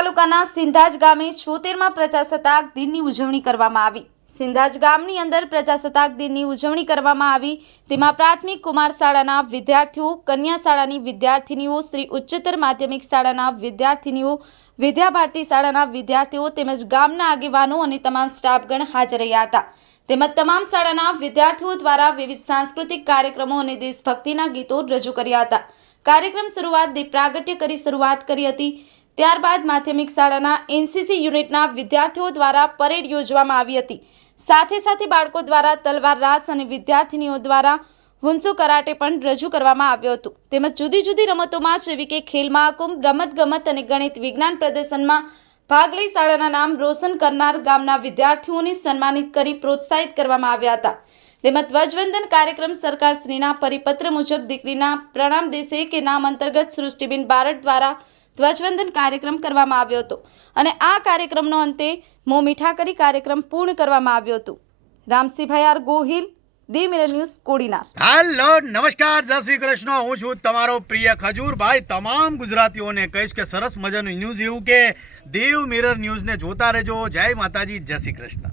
તાલુકાના સિંધાજ ગામે 76મા પ્રજાસત્તાક દિનની ઉજવણી કરવામાં આવી। સિંધાજ ગામની અંદર પ્રજાસત્તાક દિનની ઉજવણી કરવામાં આવી। તેમાં પ્રાથમિક કુમાર શાળાના વિદ્યાર્થીઓ, કન્યા શાળાની વિદ્યાર્થીનીઓ, શ્રી ઉચ્ચતર માધ્યમિક શાળાના વિદ્યાર્થીનીઓ, વિદ્યા ભારતી શાળાના વિદ્યાર્થીઓ તેમજ ગામના આગેવાનો અને તમામ સ્ટાફગણ હાજર રહ્યા હતા। તેમજ તમામ શાળાના વિદ્યાર્થીઓ દ્વારા વિવિધ સાંસ્કૃતિક કાર્યક્રમો અને દેશભક્તિના ગીતો રજૂ કર્યા હતા। કાર્યક્રમ શરૂઆત દીપ પ્રાગટ્ય કરી શરૂઆત કરી હતી। ત્યારબાદ માધ્યમિક શાળાના એનસીસી યુનિટના વિદ્યાર્થીઓ દ્વારા પરેડ યોજવામાં આવી હતી। સાથે સાથે બાળકો દ્વારા તલવાર રાસ અને વિદ્યાર્થીનીઓ દ્વારા હુન્સુ કરાટે પણ રજૂ કરવામાં આવ્યો હતો। તેમજ જુદી જુદી રમતોમાં જેવી કે ખેલ મહાકુંભ, રમતગમત અને ગણિત વિજ્ઞાન પ્રદર્શનમાં ભાગ લઈ શાળાના નામ રોશન કરનાર ગામના વિદ્યાર્થીઓને સન્માનિત કરી પ્રોત્સાહિત કરવામાં આવ્યા હતા। તેમજ ધ્વજવંદન કાર્યક્રમ સરકારશ્રીના પરિપત્ર મુજબ દીકરીના પ્રણામ દેશે કે નામ અંતર્ગત સૃષ્ટિબેન બારડ દ્વારા ધ્વજવંદન કાર્યક્રમ કરવામાં આવ્યો હતો અને આ કાર્યક્રમનો અંતે મોં મીઠા કરી કાર્યક્રમ પૂર્ણ કરવામાં આવ્યો હતો। રામસિંહભાઈ R Gohil, the mirror news, Kodinar. Hello, નમસ્કાર, જય શ્રી કૃષ્ણ। હું છું તમારો પ્રિય ખજૂરભાઈ। તમામ ગુજરાતીઓને કહીશ કે સરસ મજાનું ન્યૂઝ એવું કે દેવ મિરર ન્યૂઝને જોતા રહેજો। જય માતાજી, જય શ્રી કૃષ્ણ।